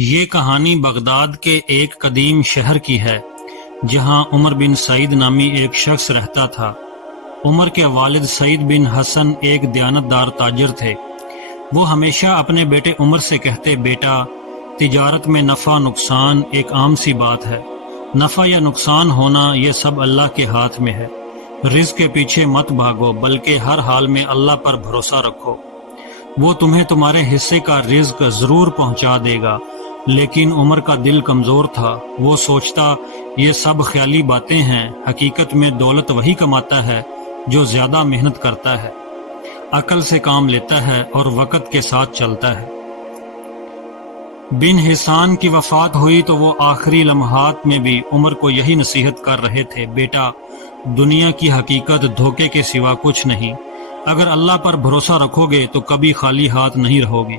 یہ کہانی بغداد کے ایک قدیم شہر کی ہے جہاں عمر بن سعید نامی ایک شخص رہتا تھا۔ عمر کے والد سعید بن حسن ایک دیانتدار تاجر تھے۔ وہ ہمیشہ اپنے بیٹے عمر سے کہتے، بیٹا، تجارت میں نفع نقصان ایک عام سی بات ہے۔ نفع یا نقصان ہونا یہ سب اللہ کے ہاتھ میں ہے۔ رزق کے پیچھے مت بھاگو بلکہ ہر حال میں اللہ پر بھروسہ رکھو، وہ تمہیں تمہارے حصے کا رزق ضرور پہنچا دے گا۔ لیکن عمر کا دل کمزور تھا۔ وہ سوچتا یہ سب خیالی باتیں ہیں، حقیقت میں دولت وہی کماتا ہے جو زیادہ محنت کرتا ہے، عقل سے کام لیتا ہے اور وقت کے ساتھ چلتا ہے۔ بن حسان کی وفات ہوئی تو وہ آخری لمحات میں بھی عمر کو یہی نصیحت کر رہے تھے، بیٹا، دنیا کی حقیقت دھوکے کے سوا کچھ نہیں۔ اگر اللہ پر بھروسہ رکھو گے تو کبھی خالی ہاتھ نہیں رہو گے،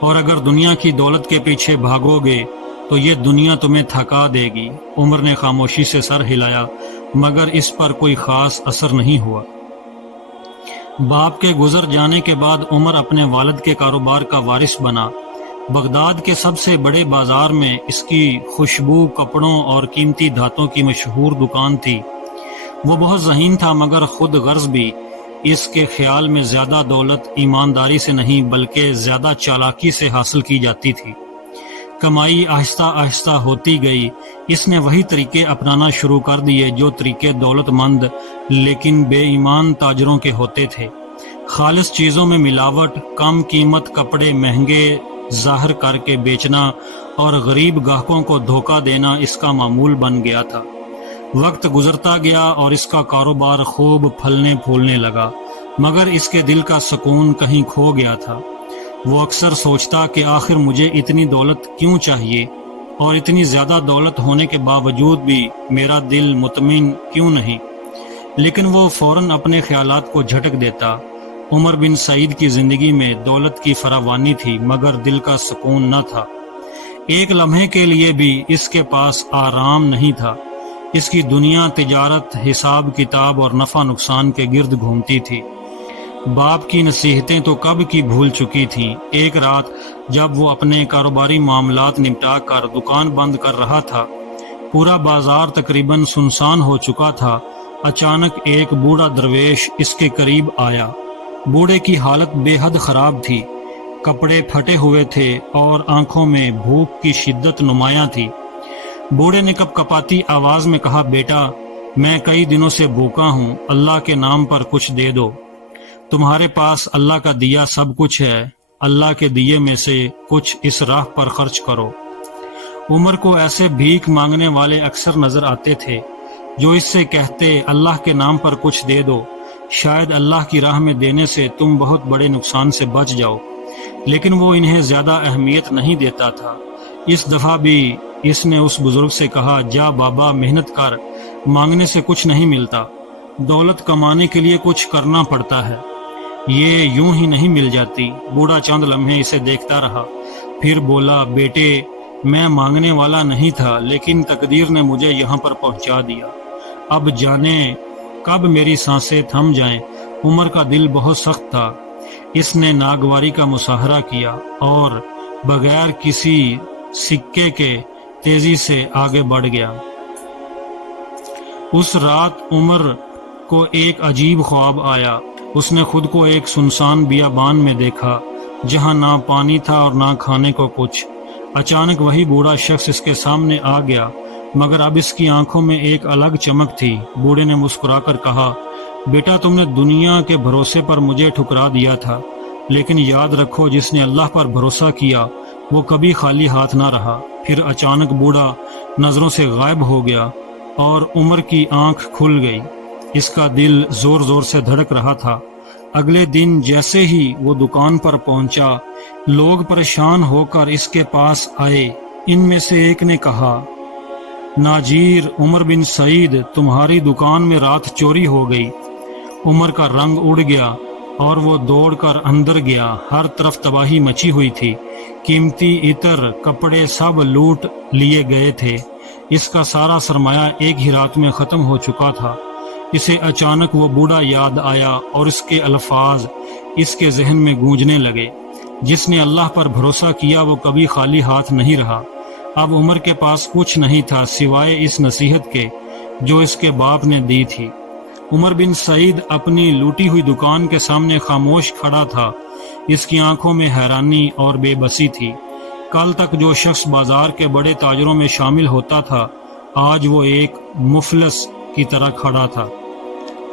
اور اگر دنیا کی دولت کے پیچھے بھاگو گے تو یہ دنیا تمہیں تھکا دے گی۔ عمر نے خاموشی سے سر ہلایا مگر اس پر کوئی خاص اثر نہیں ہوا۔ باپ کے گزر جانے کے بعد عمر اپنے والد کے کاروبار کا وارث بنا۔ بغداد کے سب سے بڑے بازار میں اس کی خوشبو، کپڑوں اور قیمتی دھاتوں کی مشہور دکان تھی۔ وہ بہت ذہین تھا مگر خود غرض بھی۔ اس کے خیال میں زیادہ دولت ایمانداری سے نہیں بلکہ زیادہ چالاکی سے حاصل کی جاتی تھی۔ کمائی آہستہ آہستہ ہوتی گئی۔ اس نے وہی طریقے اپنانا شروع کر دیے جو طریقے دولت مند لیکن بے ایمان تاجروں کے ہوتے تھے۔ خالص چیزوں میں ملاوٹ، کم قیمت کپڑے مہنگے ظاہر کر کے بیچنا اور غریب گاہکوں کو دھوکہ دینا اس کا معمول بن گیا تھا۔ وقت گزرتا گیا اور اس کا کاروبار خوب پھلنے پھولنے لگا، مگر اس کے دل کا سکون کہیں کھو گیا تھا۔ وہ اکثر سوچتا کہ آخر مجھے اتنی دولت کیوں چاہیے، اور اتنی زیادہ دولت ہونے کے باوجود بھی میرا دل مطمئن کیوں نہیں۔ لیکن وہ فوراً اپنے خیالات کو جھٹک دیتا۔ عمر بن سعید کی زندگی میں دولت کی فراوانی تھی مگر دل کا سکون نہ تھا۔ ایک لمحے کے لیے بھی اس کے پاس آرام نہیں تھا۔ اس کی دنیا تجارت، حساب کتاب اور نفع نقصان کے گرد گھومتی تھی۔ باپ کی نصیحتیں تو کب کی بھول چکی تھیں۔ ایک رات جب وہ اپنے کاروباری معاملات نمٹا کر دکان بند کر رہا تھا، پورا بازار تقریباً سنسان ہو چکا تھا، اچانک ایک بوڑھا درویش اس کے قریب آیا۔ بوڑھے کی حالت بے حد خراب تھی، کپڑے پھٹے ہوئے تھے اور آنکھوں میں بھوک کی شدت نمایاں تھی۔ بوڑھے نے کپ کپاتی آواز میں کہا، بیٹا، میں کئی دنوں سے بھوکا ہوں، اللہ کے نام پر کچھ دے دو۔ تمہارے پاس اللہ کا دیا سب کچھ ہے، اللہ کے دیے میں سے کچھ اس راہ پر خرچ کرو۔ عمر کو ایسے بھیک مانگنے والے اکثر نظر آتے تھے جو اس سے کہتے، اللہ کے نام پر کچھ دے دو، شاید اللہ کی راہ میں دینے سے تم بہت بڑے نقصان سے بچ جاؤ، لیکن وہ انہیں زیادہ اہمیت نہیں دیتا تھا۔ اس دفعہ بھی اس نے اس بزرگ سے کہا، جا بابا، محنت کر، مانگنے سے کچھ نہیں ملتا، دولت کمانے کے لیے کچھ کرنا پڑتا ہے، یہ یوں ہی نہیں مل جاتی۔ بوڑھا چند لمحے اسے دیکھتا رہا، پھر بولا، بیٹے، میں مانگنے والا نہیں تھا لیکن تقدیر نے مجھے یہاں پر پہنچا دیا، اب جانے کب میری سانسیں تھم جائیں۔ عمر کا دل بہت سخت تھا۔ اس نے ناگواری کا مظاہرہ کیا اور بغیر کسی سکے کے تیزی سے آگے بڑھ گیا۔ اس رات عمر کو ایک عجیب خواب آیا۔ اس نے خود کو ایک سنسان بیابان میں دیکھا جہاں نہ پانی تھا اور نہ کھانے کو کچھ۔ اچانک وہی بوڑھا شخص اس کے سامنے آ گیا مگر اب اس کی آنکھوں میں ایک الگ چمک تھی۔ بوڑھے نے مسکرا کر کہا، بیٹا، تم نے دنیا کے بھروسے پر مجھے ٹھکرا دیا تھا، لیکن یاد رکھو جس نے اللہ پر بھروسہ کیا وہ کبھی خالی ہاتھ نہ رہا۔ پھر اچانک بوڑھا نظروں سے غائب ہو گیا اور عمر کی آنکھ کھل گئی۔ اس کا دل زور زور سے دھڑک رہا تھا۔ اگلے دن جیسے ہی وہ دکان پر پہنچا، لوگ پریشان ہو کر اس کے پاس آئے۔ ان میں سے ایک نے کہا، ناجیر عمر بن سعید، تمہاری دکان میں رات چوری ہو گئی۔ عمر کا رنگ اڑ گیا اور وہ دوڑ کر اندر گیا۔ ہر طرف تباہی مچی ہوئی تھی، قیمتی عطر، کپڑے سب لوٹ لیے گئے تھے۔ اس کا سارا سرمایہ ایک ہی رات میں ختم ہو چکا تھا۔ اسے اچانک وہ بوڑھا یاد آیا اور اس کے الفاظ اس کے ذہن میں گونجنے لگے، جس نے اللہ پر بھروسہ کیا وہ کبھی خالی ہاتھ نہیں رہا۔ اب عمر کے پاس کچھ نہیں تھا سوائے اس نصیحت کے جو اس کے باپ نے دی تھی۔ عمر بن سعید اپنی لوٹی ہوئی دکان کے سامنے خاموش کھڑا تھا۔ اس کی آنکھوں میں حیرانی اور بے بسی تھی۔ کل تک جو شخص بازار کے بڑے تاجروں میں شامل ہوتا تھا، آج وہ ایک مفلس کی طرح کھڑا تھا۔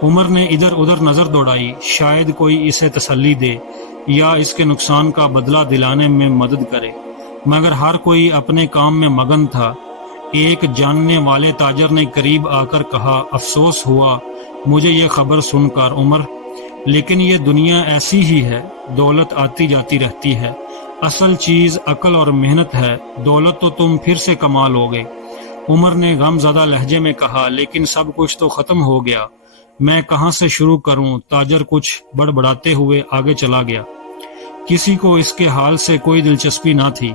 عمر نے ادھر ادھر نظر دوڑائی، شاید کوئی اسے تسلی دے یا اس کے نقصان کا بدلہ دلانے میں مدد کرے، مگر ہر کوئی اپنے کام میں مگن تھا۔ ایک جاننے والے تاجر نے قریب آ کر کہا، افسوس ہوا مجھے یہ خبر سن کر عمر، لیکن یہ دنیا ایسی ہی ہے، دولت آتی جاتی رہتی ہے، اصل چیز عقل اور محنت ہے، دولت تو تم پھر سے کما لو گے۔ عمر نے غم زدہ لہجے میں کہا، لیکن سب کچھ تو ختم ہو گیا، میں کہاں سے شروع کروں؟ تاجر کچھ بڑبڑاتے ہوئے آگے چلا گیا۔ کسی کو اس کے حال سے کوئی دلچسپی نہ تھی۔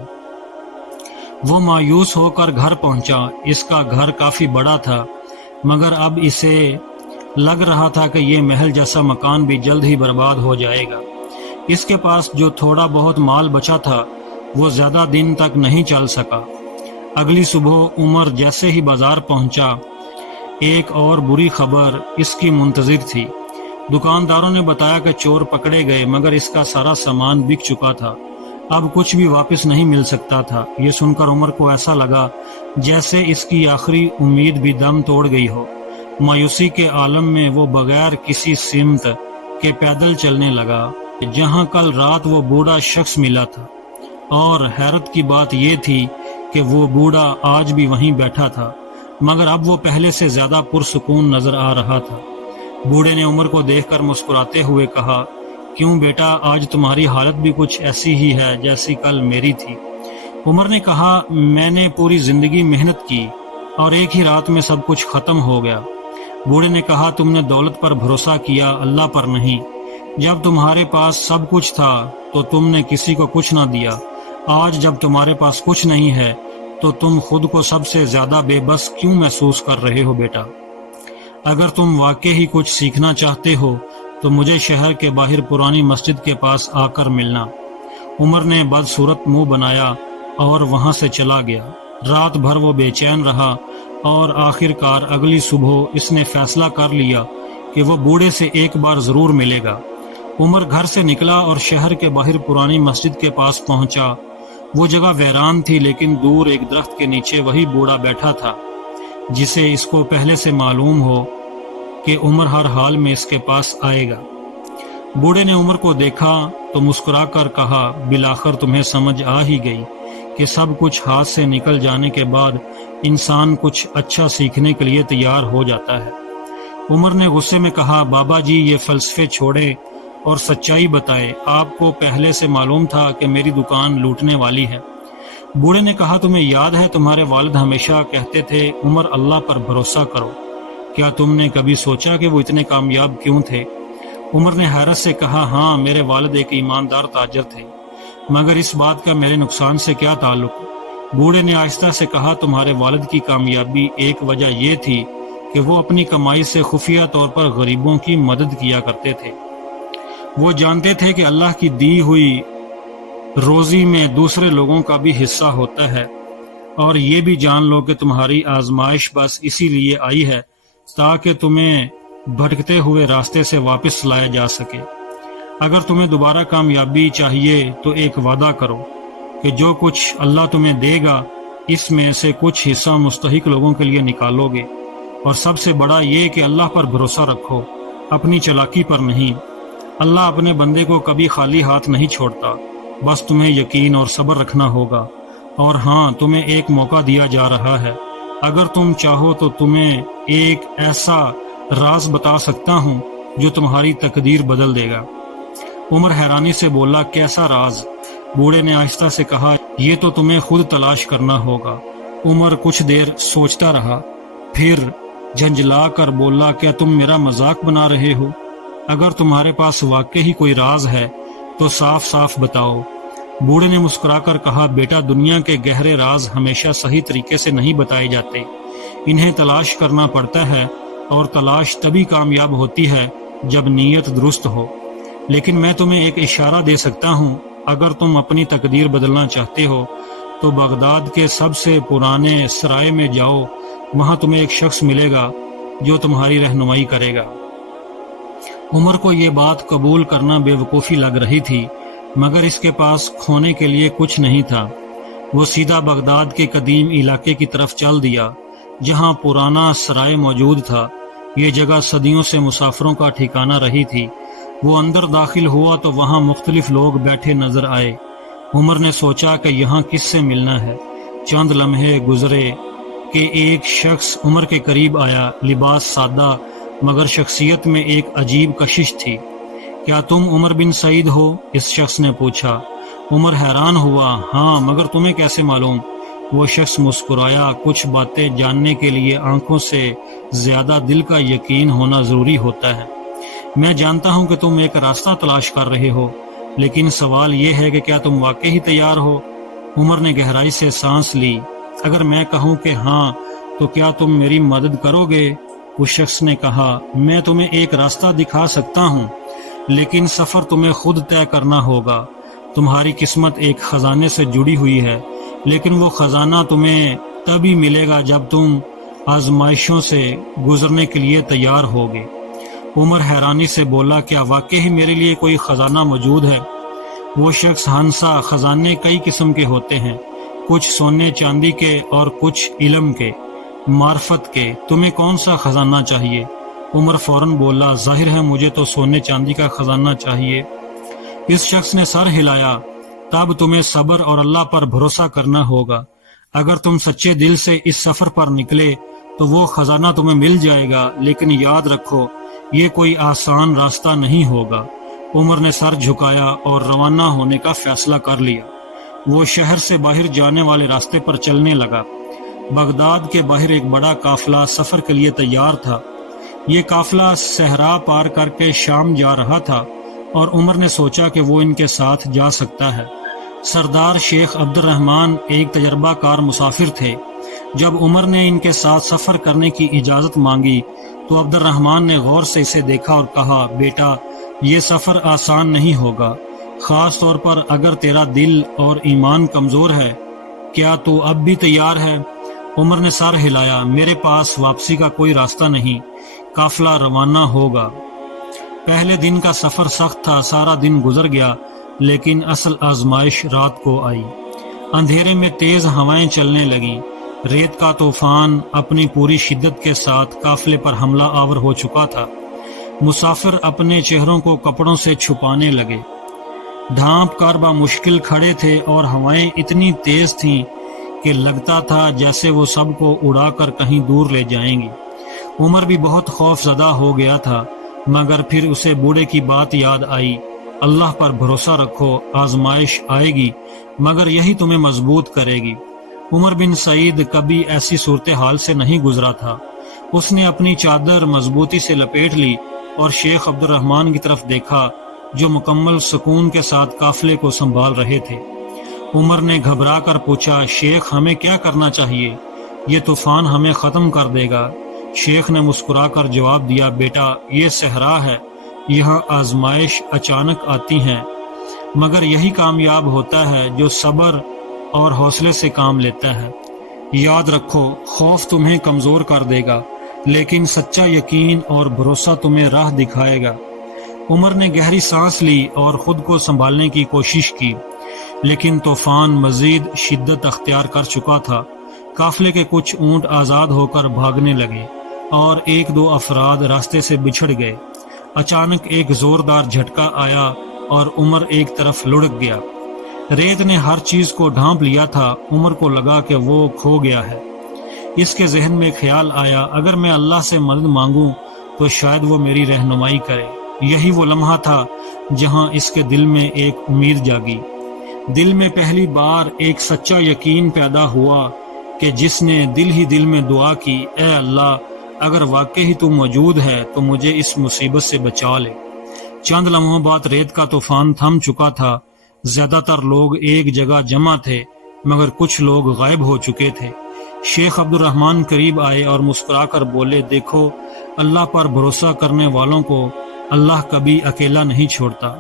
وہ مایوس ہو کر گھر پہنچا۔ اس کا گھر کافی بڑا تھا، مگر اب اسے لگ رہا تھا کہ یہ محل جیسا مکان بھی جلد ہی برباد ہو جائے گا۔ اس کے پاس جو تھوڑا بہت مال بچا تھا وہ زیادہ دن تک نہیں چل سکا۔ اگلی صبح عمر جیسے ہی بازار پہنچا، ایک اور بری خبر اس کی منتظر تھی۔ دکانداروں نے بتایا کہ چور پکڑے گئے، مگر اس کا سارا سامان بک چکا تھا، اب کچھ بھی واپس نہیں مل سکتا تھا۔ یہ سن کر عمر کو ایسا لگا جیسے اس کی آخری امید بھی دم توڑ گئی ہو۔ مایوسی کے عالم میں وہ بغیر کسی سمت کے پیدل چلنے لگا جہاں کل رات وہ بوڑھا شخص ملا تھا، اور حیرت کی بات یہ تھی کہ وہ بوڑھا آج بھی وہیں بیٹھا تھا، مگر اب وہ پہلے سے زیادہ پرسکون نظر آ رہا تھا۔ بوڑھے نے عمر کو دیکھ کر مسکراتے ہوئے کہا، کیوں بیٹا، آج تمہاری حالت بھی کچھ ایسی ہی ہے جیسی کل میری تھی۔ عمر نے کہا، میں نے پوری زندگی محنت کی اور ایک ہی رات میں سب کچھ ختم ہو گیا۔ بوڑھے نے کہا، تم نے دولت پر بھروسہ کیا، اللہ پر نہیں۔ جب تمہارے پاس سب کچھ تھا تو تم نے کسی کو کچھ نہ دیا، آج جب تمہارے پاس کچھ نہیں ہے تو تم خود کو سب سے زیادہ بے بس کیوں محسوس کر رہے ہو بیٹا؟ اگر تم واقعی ہی کچھ سیکھنا چاہتے ہو تو مجھے شہر کے باہر پرانی مسجد کے پاس آ کر ملنا۔ عمر نے بدصورت منہ بنایا اور وہاں سے چلا گیا۔ رات بھر وہ بے چین رہا اور آخر کار اگلی صبح اس نے فیصلہ کر لیا کہ وہ بوڑھے سے ایک بار ضرور ملے گا۔ عمر گھر سے نکلا اور شہر کے باہر پرانی مسجد کے پاس پہنچا۔ وہ جگہ ویران تھی، لیکن دور ایک درخت کے نیچے وہی بوڑھا بیٹھا تھا جسے اس کو پہلے سے معلوم ہو کہ عمر ہر حال میں اس کے پاس آئے گا۔ بوڑھے نے عمر کو دیکھا تو مسکرا کر کہا، بالآخر تمہیں سمجھ آ ہی گئی کہ سب کچھ ہاتھ سے نکل جانے کے بعد انسان کچھ اچھا سیکھنے کے لیے تیار ہو جاتا ہے۔ عمر نے غصے میں کہا، بابا جی یہ فلسفے چھوڑے اور سچائی بتائے، آپ کو پہلے سے معلوم تھا کہ میری دکان لوٹنے والی ہے۔ بوڑھے نے کہا، تمہیں یاد ہے تمہارے والد ہمیشہ کہتے تھے عمر اللہ پر بھروسہ کرو، کیا تم نے کبھی سوچا کہ وہ اتنے کامیاب کیوں تھے؟ عمر نے حیرت سے کہا، ہاں میرے والد ایک ایماندار تاجر تھے، مگر اس بات کا میرے نقصان سے کیا تعلق؟ بوڑھے نے آہستہ سے کہا، تمہارے والد کی کامیابی ایک وجہ یہ تھی کہ وہ اپنی کمائی سے خفیہ طور پر غریبوں کی مدد کیا کرتے تھے۔ وہ جانتے تھے کہ اللہ کی دی ہوئی روزی میں دوسرے لوگوں کا بھی حصہ ہوتا ہے، اور یہ بھی جان لو کہ تمہاری آزمائش بس اسی لیے آئی ہے تاکہ تمہیں بھٹکتے ہوئے راستے سے واپس لایا جا سکے۔ اگر تمہیں دوبارہ کامیابی چاہیے تو ایک وعدہ کرو کہ جو کچھ اللہ تمہیں دے گا اس میں سے کچھ حصہ مستحق لوگوں کے لیے نکالو گے، اور سب سے بڑا یہ کہ اللہ پر بھروسہ رکھو، اپنی چالاکی پر نہیں۔ اللہ اپنے بندے کو کبھی خالی ہاتھ نہیں چھوڑتا، بس تمہیں یقین اور صبر رکھنا ہوگا۔ اور ہاں، تمہیں ایک موقع دیا جا رہا ہے، اگر تم چاہو تو تمہیں ایک ایسا راز بتا سکتا ہوں جو تمہاری تقدیر بدل دے گا۔ عمر حیرانی سے بولا، کیسا راز؟ بوڑھے نے آہستہ سے کہا، یہ تو تمہیں خود تلاش کرنا ہوگا۔ عمر کچھ دیر سوچتا رہا، پھر جھنجھلا کر بولا، کیا تم میرا مذاق بنا رہے ہو؟ اگر تمہارے پاس واقعی کوئی راز ہے تو صاف صاف بتاؤ۔ بوڑھے نے مسکرا کر کہا، بیٹا، دنیا کے گہرے راز ہمیشہ صحیح طریقے سے نہیں بتائے جاتے، انہیں تلاش کرنا پڑتا ہے، اور تلاش تبھی کامیاب ہوتی ہے جب نیت درست ہو۔ لیکن میں تمہیں ایک اشارہ دے سکتا ہوں اگر تم اپنی تقدیر بدلنا چاہتے ہو تو بغداد کے سب سے پرانے سرائے میں جاؤ، وہاں تمہیں ایک شخص ملے گا جو تمہاری رہنمائی کرے گا۔ عمر کو یہ بات قبول کرنا بے وقوفی لگ رہی تھی، مگر اس کے پاس کھونے کے لیے کچھ نہیں تھا۔ وہ سیدھا بغداد کے قدیم علاقے کی طرف چل دیا جہاں پرانا سرائے موجود تھا۔ یہ جگہ صدیوں سے مسافروں کا ٹھکانہ رہی تھی۔ وہ اندر داخل ہوا تو وہاں مختلف لوگ بیٹھے نظر آئے۔ عمر نے سوچا کہ یہاں کس سے ملنا ہے۔ چند لمحے گزرے کہ ایک شخص عمر کے قریب آیا، لباس سادہ مگر شخصیت میں ایک عجیب کشش تھی۔ کیا تم عمر بن سعید ہو؟ اس شخص نے پوچھا۔ عمر حیران ہوا، ہاں، مگر تمہیں کیسے معلوم؟ وہ شخص مسکرایا، کچھ باتیں جاننے کے لیے آنکھوں سے زیادہ دل کا یقین ہونا ضروری ہوتا ہے۔ میں جانتا ہوں کہ تم ایک راستہ تلاش کر رہے ہو، لیکن سوال یہ ہے کہ کیا تم واقعی تیار ہو؟ عمر نے گہرائی سے سانس لی۔ اگر میں کہوں کہ ہاں تو کیا تم میری مدد کرو گے؟ اس شخص نے کہا، میں تمہیں ایک راستہ دکھا سکتا ہوں، لیکن سفر تمہیں خود طے کرنا ہوگا۔ تمہاری قسمت ایک خزانے سے جڑی ہوئی ہے، لیکن وہ خزانہ تمہیں تبھی ملے گا جب تم آزمائشوں سے گزرنے کے لیے تیار ہوگے۔ عمر حیرانی سے بولا، کیا واقعی میرے لیے کوئی خزانہ موجود ہے؟ وہ شخص ہنسا، خزانے کئی قسم کے ہوتے ہیں، کچھ سونے چاندی کے اور کچھ علم کے، معرفت کے۔ تمہیں کون سا خزانہ چاہیے؟ عمر فوراً بولا، ظاہر ہے مجھے تو سونے چاندی کا خزانہ چاہیے۔ اس شخص نے سر ہلایا، تب تمہیں صبر اور اللہ پر بھروسہ کرنا ہوگا۔ اگر تم سچے دل سے اس سفر پر نکلے تو وہ خزانہ تمہیں مل جائے گا، لیکن یاد رکھو یہ کوئی آسان راستہ نہیں ہوگا۔ عمر نے سر جھکایا اور روانہ ہونے کا فیصلہ کر لیا۔ وہ شہر سے باہر جانے والے راستے پر چلنے لگا۔ بغداد کے باہر ایک بڑا قافلہ سفر کے لیے تیار تھا۔ یہ قافلہ صحرا پار کر کے شام جا رہا تھا اور عمر نے سوچا کہ وہ ان کے ساتھ جا سکتا ہے۔ سردار شیخ عبد الرحمن ایک تجربہ کار مسافر تھے۔ جب عمر نے ان کے ساتھ سفر کرنے کی اجازت مانگی تو عبد الرحمن نے غور سے اسے دیکھا اور کہا، بیٹا یہ سفر آسان نہیں ہوگا، خاص طور پر اگر تیرا دل اور ایمان کمزور ہے۔ کیا تو اب بھی تیار ہے؟ عمر نے سر ہلایا، میرے پاس واپسی کا کوئی راستہ نہیں، قافلہ روانہ ہوگا۔ پہلے دن کا سفر سخت تھا، سارا دن گزر گیا، لیکن اصل آزمائش رات کو آئی۔ اندھیرے میں تیز ہوائیں چلنے لگیں، ریت کا طوفان اپنی پوری شدت کے ساتھ قافلے پر حملہ آور ہو چکا تھا۔ مسافر اپنے چہروں کو کپڑوں سے چھپانے لگے، ڈھانپ کر بمشکل کھڑے تھے اور ہوائیں اتنی تیز تھیں کہ لگتا تھا جیسے وہ سب کو اڑا کر کہیں دور لے جائیں گی۔ عمر بھی بہت خوف زدہ ہو گیا تھا، مگر پھر اسے بوڑھے کی بات یاد آئی، اللہ پر بھروسہ رکھو، آزمائش آئے گی مگر یہی تمہیں مضبوط کرے گی۔ عمر بن سعید کبھی ایسی صورتحال سے نہیں گزرا تھا۔ اس نے اپنی چادر مضبوطی سے لپیٹ لی اور شیخ عبد الرحمن کی طرف دیکھا جو مکمل سکون کے ساتھ قافلے کو سنبھال رہے تھے۔ عمر نے گھبرا کر پوچھا، شیخ ہمیں کیا کرنا چاہیے؟ یہ طوفان ہمیں ختم کر دے گا۔ شیخ نے مسکرا کر جواب دیا، بیٹا یہ صحرا ہے، یہاں آزمائش اچانک آتی ہیں، مگر یہی کامیاب ہوتا ہے جو صبر اور حوصلے سے کام لیتا ہے۔ یاد رکھو خوف تمہیں کمزور کر دے گا، لیکن سچا یقین اور بھروسہ تمہیں راہ دکھائے گا۔ عمر نے گہری سانس لی اور خود کو سنبھالنے کی کوشش کی، لیکن طوفان مزید شدت اختیار کر چکا تھا۔ قافلے کے کچھ اونٹ آزاد ہو کر بھاگنے لگے اور ایک دو افراد راستے سے بچھڑ گئے۔ اچانک ایک زوردار جھٹکا آیا اور عمر ایک طرف لڑک گیا۔ ریت نے ہر چیز کو ڈھانپ لیا تھا۔ عمر کو لگا کہ وہ کھو گیا ہے۔ اس کے ذہن میں خیال آیا، اگر میں اللہ سے مدد مانگوں تو شاید وہ میری رہنمائی کرے۔ یہی وہ لمحہ تھا جہاں اس کے دل میں ایک امید جاگی۔ دل میں پہلی بار ایک سچا یقین پیدا ہوا کہ جس نے دل ہی دل میں دعا کی، اے اللہ اگر واقعی تو موجود ہے تو مجھے اس مصیبت سے بچا لے۔ چند لمحوں بعد ریت کا طوفان تھم چکا تھا۔ زیادہ تر لوگ ایک جگہ جمع تھے، مگر کچھ لوگ غائب ہو چکے تھے۔ شیخ عبد الرحمن قریب آئے اور مسکرا کر بولے، دیکھو اللہ پر بھروسہ کرنے والوں کو اللہ کبھی اکیلا نہیں چھوڑتا۔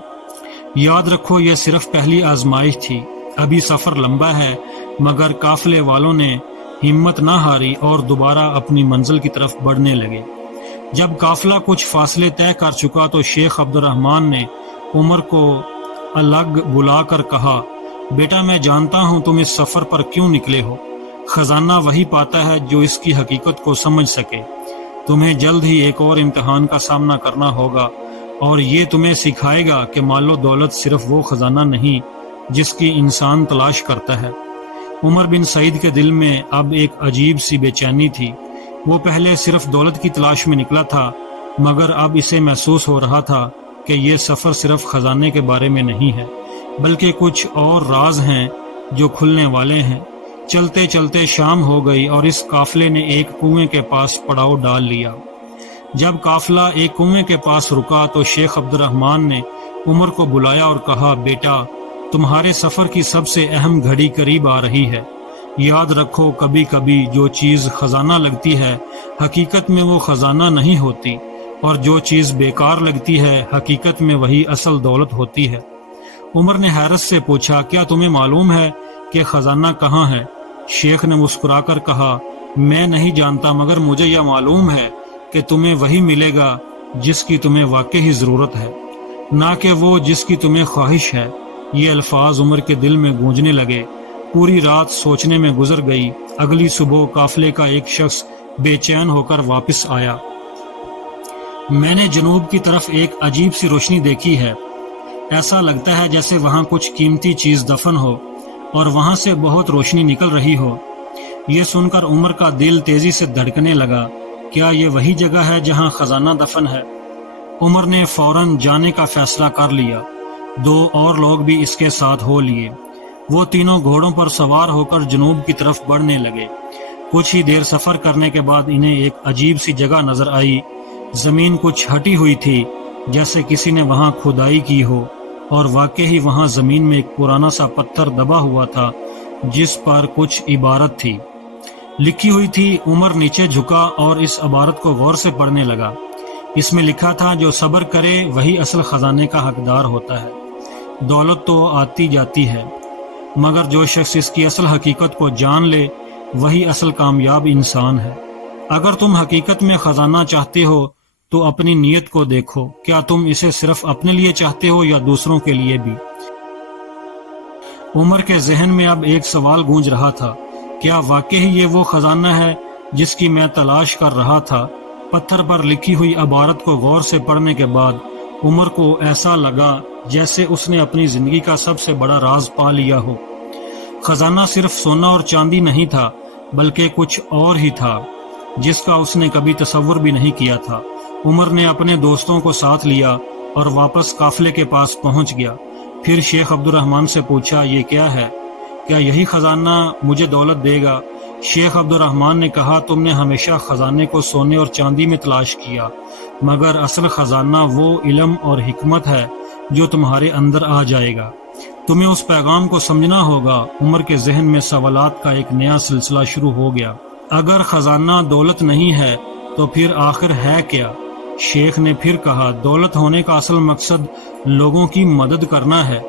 یاد رکھو یہ صرف پہلی آزمائش تھی، ابھی سفر لمبا ہے۔ مگر قافلے والوں نے ہمت نہ ہاری اور دوبارہ اپنی منزل کی طرف بڑھنے لگے۔ جب قافلہ کچھ فاصلے طے کر چکا تو شیخ عبد الرحمن نے عمر کو الگ بلا کر کہا، بیٹا میں جانتا ہوں تم اس سفر پر کیوں نکلے ہو۔ خزانہ وہی پاتا ہے جو اس کی حقیقت کو سمجھ سکے۔ تمہیں جلد ہی ایک اور امتحان کا سامنا کرنا ہوگا اور یہ تمہیں سکھائے گا کہ مال و دولت صرف وہ خزانہ نہیں جس کی انسان تلاش کرتا ہے۔ عمر بن سعید کے دل میں اب ایک عجیب سی بے چینی تھی۔ وہ پہلے صرف دولت کی تلاش میں نکلا تھا، مگر اب اسے محسوس ہو رہا تھا کہ یہ سفر صرف خزانے کے بارے میں نہیں ہے، بلکہ کچھ اور راز ہیں جو کھلنے والے ہیں۔ چلتے چلتے شام ہو گئی اور اس قافلے نے ایک کنویں کے پاس پڑاؤ ڈال لیا۔ جب قافلہ ایک کنویں کے پاس رکا تو شیخ عبد الرحمن نے عمر کو بلایا اور کہا، بیٹا تمہارے سفر کی سب سے اہم گھڑی قریب آ رہی ہے۔ یاد رکھو کبھی کبھی جو چیز خزانہ لگتی ہے حقیقت میں وہ خزانہ نہیں ہوتی، اور جو چیز بیکار لگتی ہے حقیقت میں وہی اصل دولت ہوتی ہے۔ عمر نے حیرت سے پوچھا، کیا تمہیں معلوم ہے کہ خزانہ کہاں ہے؟ شیخ نے مسکرا کر کہا، میں نہیں جانتا، مگر مجھے یہ معلوم ہے کہ تمہیں وہی ملے گا جس کی تمہیں واقعی ضرورت ہے، نہ کہ وہ جس کی تمہیں خواہش ہے۔ یہ الفاظ عمر کے دل میں گونجنے لگے۔ پوری رات سوچنے میں گزر گئی۔ اگلی صبح قافلے کا ایک شخص بے چین ہو کر واپس آیا۔ میں نے جنوب کی طرف ایک عجیب سی روشنی دیکھی ہے، ایسا لگتا ہے جیسے وہاں کچھ قیمتی چیز دفن ہو اور وہاں سے بہت روشنی نکل رہی ہو۔ یہ سن کر عمر کا دل تیزی سے دھڑکنے لگا۔ کیا یہ وہی جگہ ہے جہاں خزانہ دفن ہے؟ عمر نے فوراً جانے کا فیصلہ کر لیا۔ 2 اور لوگ بھی اس کے ساتھ ہو لیے۔ وہ تینوں گھوڑوں پر سوار ہو کر جنوب کی طرف بڑھنے لگے۔ کچھ ہی دیر سفر کرنے کے بعد انہیں ایک عجیب سی جگہ نظر آئی۔ زمین کچھ ہٹی ہوئی تھی، جیسے کسی نے وہاں کھدائی کی ہو، اور واقعی وہاں زمین میں ایک پرانا سا پتھر دبا ہوا تھا جس پر کچھ عبارت تھی، لکھی ہوئی تھی۔ عمر نیچے جھکا اور اس عبارت کو غور سے پڑھنے لگا۔ اس میں لکھا تھا، جو صبر کرے وہی اصل خزانے کا حقدار ہوتا ہے۔ دولت تو آتی جاتی ہے، مگر جو شخص اس کی اصل حقیقت کو جان لے وہی اصل کامیاب انسان ہے۔ اگر تم حقیقت میں خزانہ چاہتے ہو تو اپنی نیت کو دیکھو، کیا تم اسے صرف اپنے لیے چاہتے ہو یا دوسروں کے لیے بھی؟ عمر کے ذہن میں اب ایک سوال گونج رہا تھا، کیا واقعی یہ وہ خزانہ ہے جس کی میں تلاش کر رہا تھا؟ پتھر پر لکھی ہوئی عبارت کو غور سے پڑھنے کے بعد عمر کو ایسا لگا جیسے اس نے اپنی زندگی کا سب سے بڑا راز پا لیا ہو۔ خزانہ صرف سونا اور چاندی نہیں تھا، بلکہ کچھ اور ہی تھا جس کا اس نے کبھی تصور بھی نہیں کیا تھا۔ عمر نے اپنے دوستوں کو ساتھ لیا اور واپس قافلے کے پاس پہنچ گیا۔ پھر شیخ عبد الرحمن سے پوچھا، یہ کیا ہے؟ کیا یہی خزانہ مجھے دولت دے گا؟ شیخ عبد الرحمن نے کہا، تم نے ہمیشہ خزانے کو سونے اور چاندی میں تلاش کیا، مگر اصل خزانہ وہ علم اور حکمت ہے جو تمہارے اندر آ جائے گا۔ تمہیں اس پیغام کو سمجھنا ہوگا۔ عمر کے ذہن میں سوالات کا ایک نیا سلسلہ شروع ہو گیا۔ اگر خزانہ دولت نہیں ہے تو پھر آخر ہے کیا؟ شیخ نے پھر کہا، دولت ہونے کا اصل مقصد لوگوں کی مدد کرنا ہے۔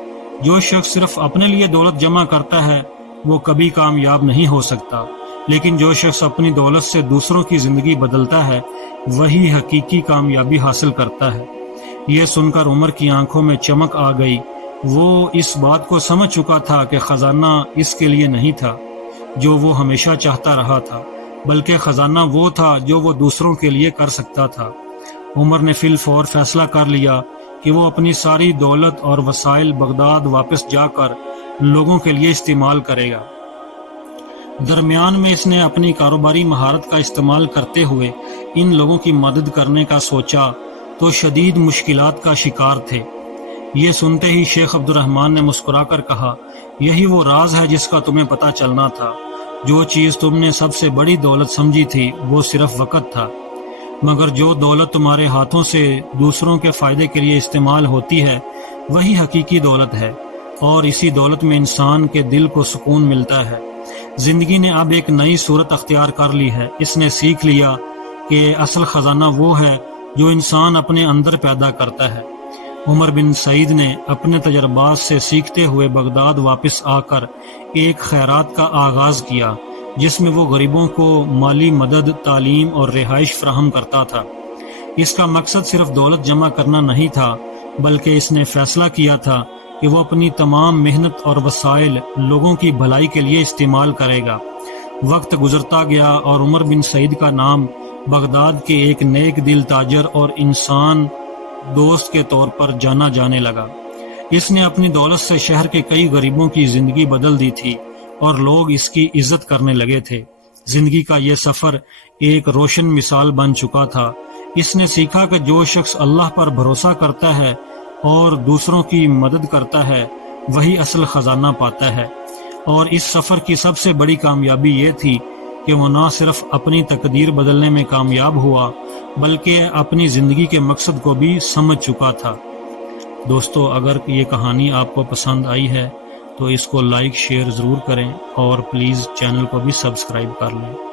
جو شخص صرف اپنے لیے دولت جمع کرتا ہے وہ کبھی کامیاب نہیں ہو سکتا، لیکن جو شخص اپنی دولت سے دوسروں کی زندگی بدلتا ہے وہی حقیقی کامیابی حاصل کرتا ہے۔ یہ سن کر عمر کی آنکھوں میں چمک آ گئی۔ وہ اس بات کو سمجھ چکا تھا کہ خزانہ اس کے لیے نہیں تھا جو وہ ہمیشہ چاہتا رہا تھا، بلکہ خزانہ وہ تھا جو وہ دوسروں کے لیے کر سکتا تھا۔ عمر نے فی الفور فیصلہ کر لیا کہ وہ اپنی ساری دولت اور وسائل بغداد واپس جا کر لوگوں کے لیے استعمال کرے گا۔ درمیان میں اس نے اپنی کاروباری مہارت کا استعمال کرتے ہوئے ان لوگوں کی مدد کرنے کا سوچا تو شدید مشکلات کا شکار تھے۔ یہ سنتے ہی شیخ عبد الرحمن نے مسکرا کر کہا، یہی وہ راز ہے جس کا تمہیں پتہ چلنا تھا۔ جو چیز تم نے سب سے بڑی دولت سمجھی تھی وہ صرف وقت تھا، مگر جو دولت تمہارے ہاتھوں سے دوسروں کے فائدے کے لیے استعمال ہوتی ہے وہی حقیقی دولت ہے، اور اسی دولت میں انسان کے دل کو سکون ملتا ہے۔ زندگی نے اب ایک نئی صورت اختیار کر لی ہے۔ اس نے سیکھ لیا کہ اصل خزانہ وہ ہے جو انسان اپنے اندر پیدا کرتا ہے۔ عمر بن سعید نے اپنے تجربات سے سیکھتے ہوئے بغداد واپس آ کر ایک خیرات کا آغاز کیا، جس میں وہ غریبوں کو مالی مدد، تعلیم اور رہائش فراہم کرتا تھا۔ اس کا مقصد صرف دولت جمع کرنا نہیں تھا، بلکہ اس نے فیصلہ کیا تھا کہ وہ اپنی تمام محنت اور وسائل لوگوں کی بھلائی کے لیے استعمال کرے گا۔ وقت گزرتا گیا اور عمر بن سعید کا نام بغداد کے ایک نیک دل تاجر اور انسان دوست کے طور پر جانا جانے لگا۔ اس نے اپنی دولت سے شہر کے کئی غریبوں کی زندگی بدل دی تھی اور لوگ اس کی عزت کرنے لگے تھے۔ زندگی کا یہ سفر ایک روشن مثال بن چکا تھا۔ اس نے سیکھا کہ جو شخص اللہ پر بھروسہ کرتا ہے اور دوسروں کی مدد کرتا ہے، وہی اصل خزانہ پاتا ہے۔ اور اس سفر کی سب سے بڑی کامیابی یہ تھی کہ وہ نہ صرف اپنی تقدیر بدلنے میں کامیاب ہوا، بلکہ اپنی زندگی کے مقصد کو بھی سمجھ چکا تھا۔ دوستو، اگر یہ کہانی آپ کو پسند آئی ہے تو اس کو لائک شیئر ضرور کریں اور پلیز چینل کو بھی سبسکرائب کر لیں۔